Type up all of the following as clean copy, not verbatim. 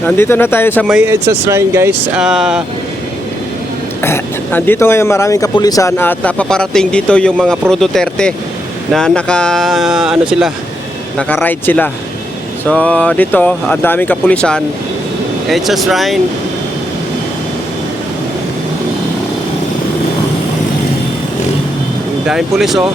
Nandito na tayo sa may EDSA Shrine, guys. Andito ngayon maraming kapulisan at paparating dito yung mga pro Duterte na naka-ride sila. So dito, ang daming kapulisan. EDSA Shrine. Ang daming pulis, oh.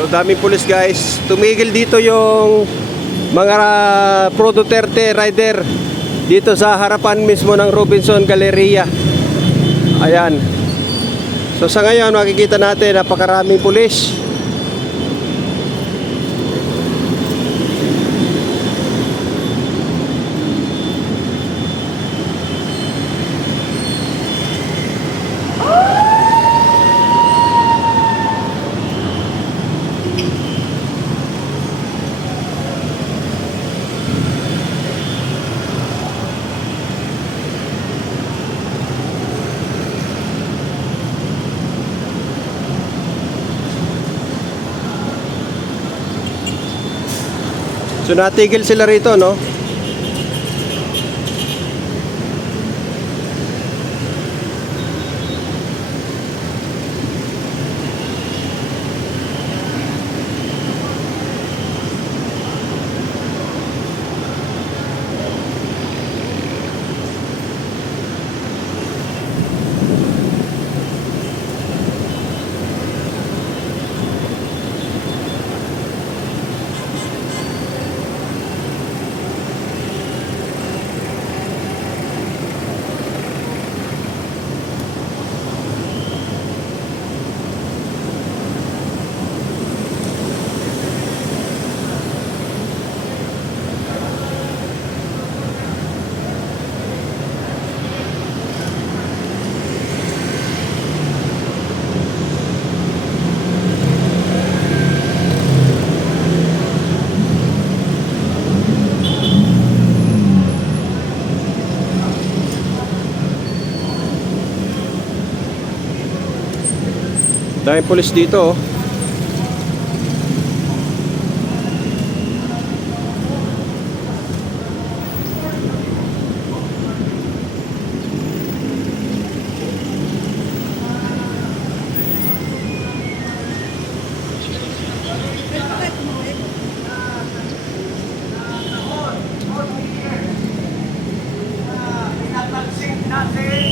So daming pulis, guys. Tumigil dito yung mga pro Duterte rider dito sa harapan mismo ng Robinson Galleria. Ayan. So sa ngayon makikita natin napakaraming pulis. So natigil sila rito, no? Daming pulis dito, oh. Pinapansin natin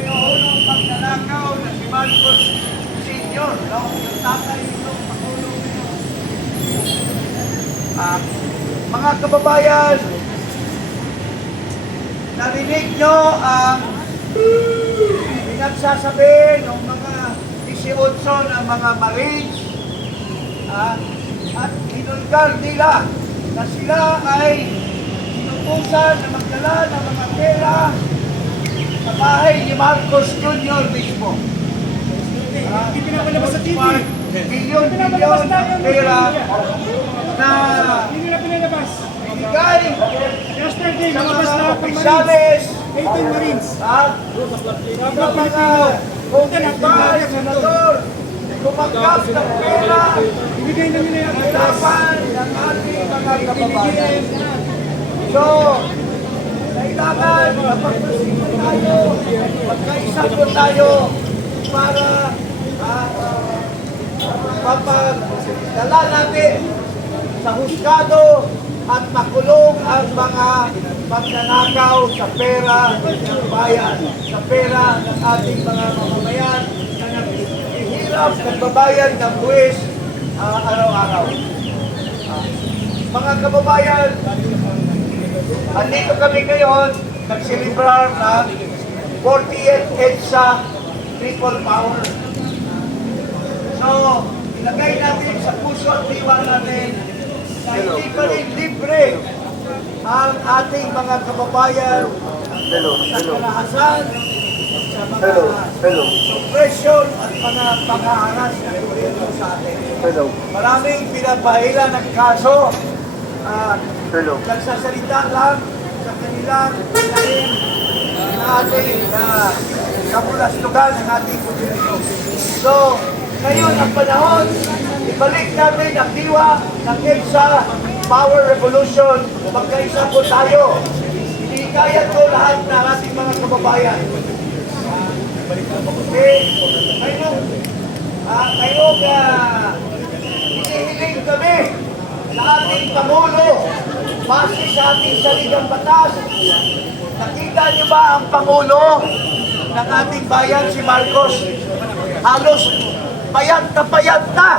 yung paglalakaw na si Marcos Sr., no? Yung tatay ng Pangulong. Mga kababayan, narinig nyo ang pinagsasabi ng mga 18 ng mga Marines at hinulgar nila na sila ay inutusan na magdala ng mga pera sa bahay ni Marcos Jr. mismo. Hindi pinapalabas sa TV. Bilyon ng pera na Hindi nila pinalabas. ibigay Yesterday, sa malabas mga na ang opisyalis 18 Marines. at sa mga kongresman, senador, tumanggap ng pera Ibigay na nila yung address. hirapan ng ating mga kababayan. So, kailangan mapagpasipan tayo, magkaisa po tayo para mapagdala natin sa husgado at makulong ang mga pagnanakaw sa pera ng bayan, sa pera ng ating mga mamamayan na naghihirap, nagbabayad ng buwis araw-araw. Mga kababayan, andito kami ngayon nagsilibrar ng 40th EDSA Triple Power. So, ilagay natin sa puso at diwa natin na hindi pa rin libre ang ating mga kababayan sa kalahasan, sa mga suppression at mga pang-aaras na gobyerno sa atin. Maraming pinapaila ng kaso nagsasalita lang sa kanilang lain na ating kapulastugan ng ating gobyerno. So, ngayon ang panahon, ibalik natin ang diwa ng EDSA Power Revolution. Magkaisa po tayo. Hindi kaya to lahat ng ating mga kababayan. Okay, ngayon, hinihiling kami sa ating Pangulo, base sa ating saligang batas. Nakita niyo ba ang Pangulo ng ating bayan, si Marcos? Halos payat na payat na.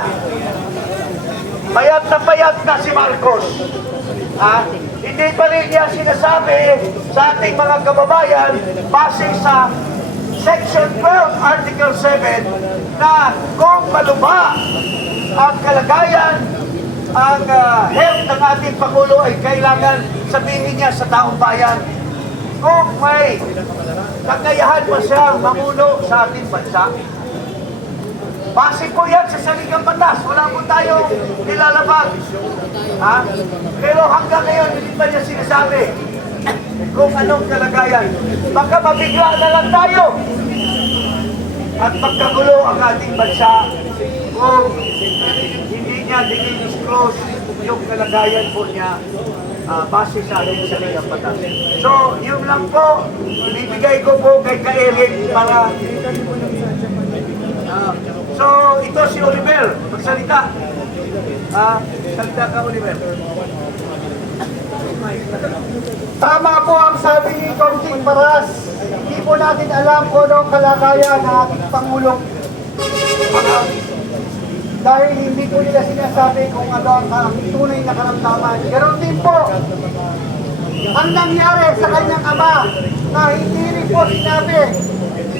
Payat na payat na si Marcos. Hindi pa rin niya sinasabi sa ating mga kababayan, base sa Section 12, Article 7, na kung malubha ang kalagayan, ang health ng ating Pangulo ay kailangan sabihin niya sa taong bayan kung may kakayahan pa siyang mamuno sa ating bansa. Base po yan sa saligang batas. Wala po tayong nilalabag. Pero hanggang ngayon, hindi pa niya sinasabi kung anong kalagayan. Baka mabigla na lang tayo at magkagulo ang ating bansa kung hindi niya dinidisclose yung kalagayan po niya base sa ating saligang batas. So, yun lang po. Ibibigay ko po kay Ka-Eric para so, ito si Oliver. Magsalita. Salita ka, Oliver. Tama po ang sabi ni Conching Paras. Hindi po natin alam kung anong kalagayan ng ating Pangulong. Dahil hindi po nila sinasabi kung ano ang tunay na karamdaman. Ganon din po ang nangyari sa kanyang ama na hindi rin po sinabi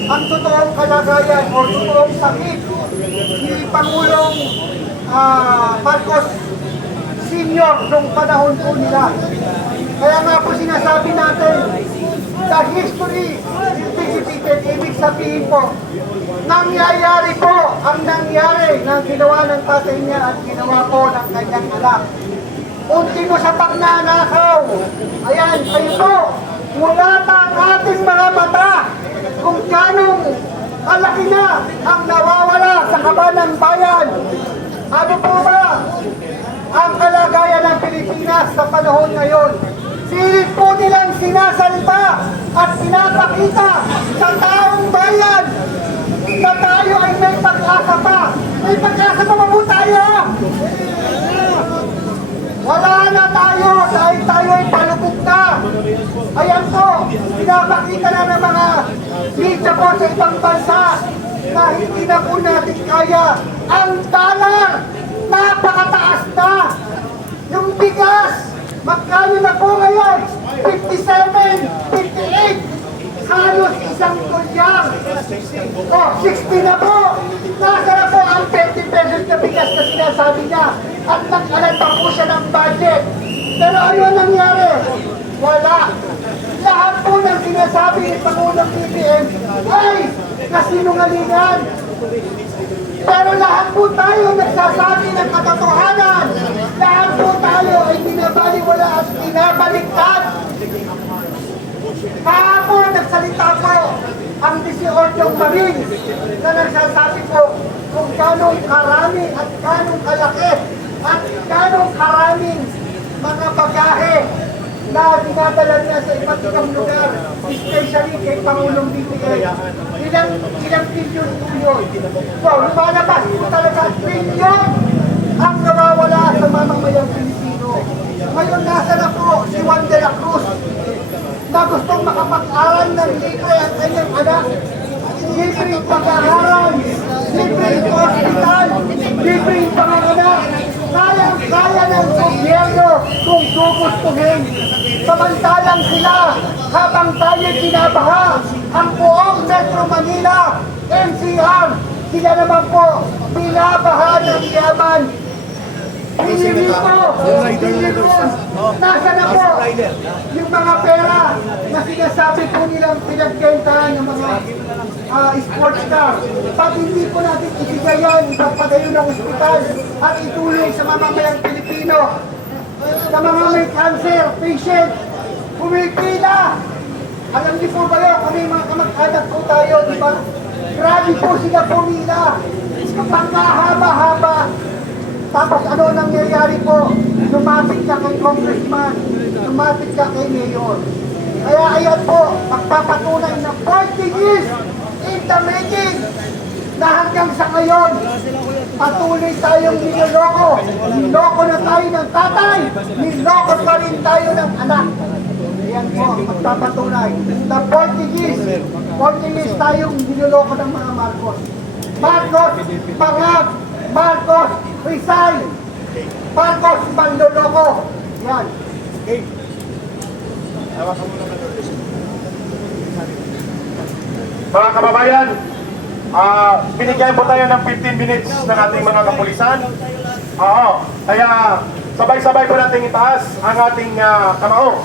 ang totoong kalagayan o totoong sakit ni Pangulong Marcos Senior nung panahon po nila. Kaya nga po sinasabi natin, the history is repeated. Ibig sabihin po, nangyayari po ang nangyari na ginawa ng tatay niya at ginawa po ng kanyang anak. Ultimo sa pagnanakaw. Ayan, kayo po, mulata ang ating mga mata kung ganong kalaki na ang nawawala sa kabanang bayan. Ano po ba ang kalagayan ng Pilipinas sa panahon ngayon? Pilit po nilang sinasalita at pinapakita sa taong bayan na tayo ay may pag-asa pa. May pag-asa pa po tayo. Wala na tayo dahil tayo ay palubog na. Ayan po, pinapakita na ng mga media po sa ibang bansa na hindi na po natin kaya. Ang dollar, napakataas na. Yung bigas, magkano na po ngayon? 57, 58, halos isang dolyar. O, 60 na po. Nasa na po ang 20 pesos na bigas na sinasabi niya. At nag-alat pa po siya ng budget. Pero ano ang nangyari? Wala. Lahat po ng sinasabi ni Pangulong BBM ay kasinungalingan. Pero lahat po tayo nagsasabi ng katotohanan. Lahat po tayo ay binabaliwala at binabaliktad. Kahapon nagsalita po ang 18 Marines na nagsasabi po kung ganong karami at ganong kalaki at ganong karaming mga bagahe na dinadala niya sa iba't ibang lugar, especially kay Pangulong BBM. Ilang bilyon po yun. So, lumalabas po talaga bilyon ang nawawala sa mamamayang Pilipino. Ngayon nasa na po si Juan de la Cruz na gustong makapag-aral ng libre ang kanyang anak. Libre pag-aaral, libre hospital, libre panganganak. Kaya ng gobyerno kung gugustuhin. Samantalang sila, habang tayo binabaha, ang buong Metro Manila, NCR, sila naman po, binabaha ng yaman. Nasa na po yung mga pera na sinasabi po nilang pinagbentahan ng mga sports car. Pag hindi po natin ibigay yan, ipapadayo ng ospital at itulong sa mamamayang Pilipino, sa mga may cancer patient, pumipila Alam niyo po ba yun, kami mga kamag-anak po tayo, di ba? Grabe po sila pumila. Pangkahaba-haba. Tapos ano nangyayari po? Lumapit ka kay congressman, lumapit ka kay mayor. Kaya ayan po, magpapatunay na 40 years in the making na hanggang sa ngayon, patuloy tayong niloloko. Niloko na tayo ng tatay, niloko pa rin tayo ng anak. Ayan po, magpapatunay na 40 years tayong niloloko ng mga Marcos. Marcos, pangab! Marcos, resign! Marcos, manloloko! Yan. Mga kababayan, binigyan po tayo ng 15 minutes ng ating mga kapulisan. Oo, kaya sabay-sabay po natin itaas ang ating kamao.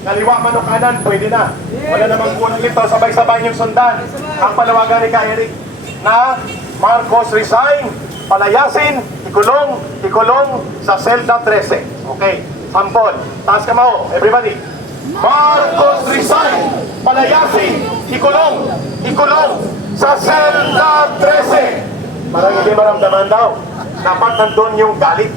Kaliwa man o kanan, pwede na. Wala namang kulang ito, sabay-sabay yung sundan. Ang panawagan ni Ka Eric na Marcos resign, palayasin, ikulong sa selda 13. Okay, sampol. Taas kamao, everybody. Marcos resign, palayasin, ikulong sa selda 13. Parang hindi maramdaman daw. Dapat nandun yung galit,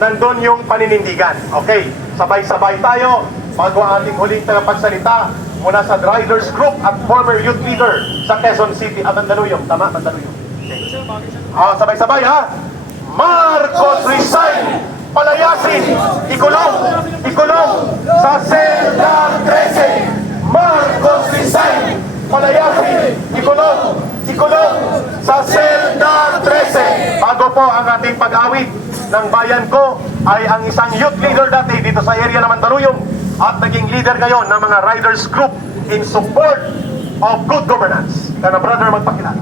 nandun yung paninindigan. Okay, sabay-sabay tayo bago ang ating huling tagapagsalita mula sa Riders Group at former youth leader sa Quezon City at Mandaluyong. Tama, Mandaluyong. Okay. Sabay-sabay ha. Marcos resign, palayasin, ikulong sa selda 13. Marcos resign, palayasin, ikulong sa selda 13. Bago po ang ating pag-awit ng bayan ko ay ang isang youth leader dati dito sa area ng Mandaluyong at naging leader ngayon ng mga Riders Group in support of good governance. Kana brother magpakilala.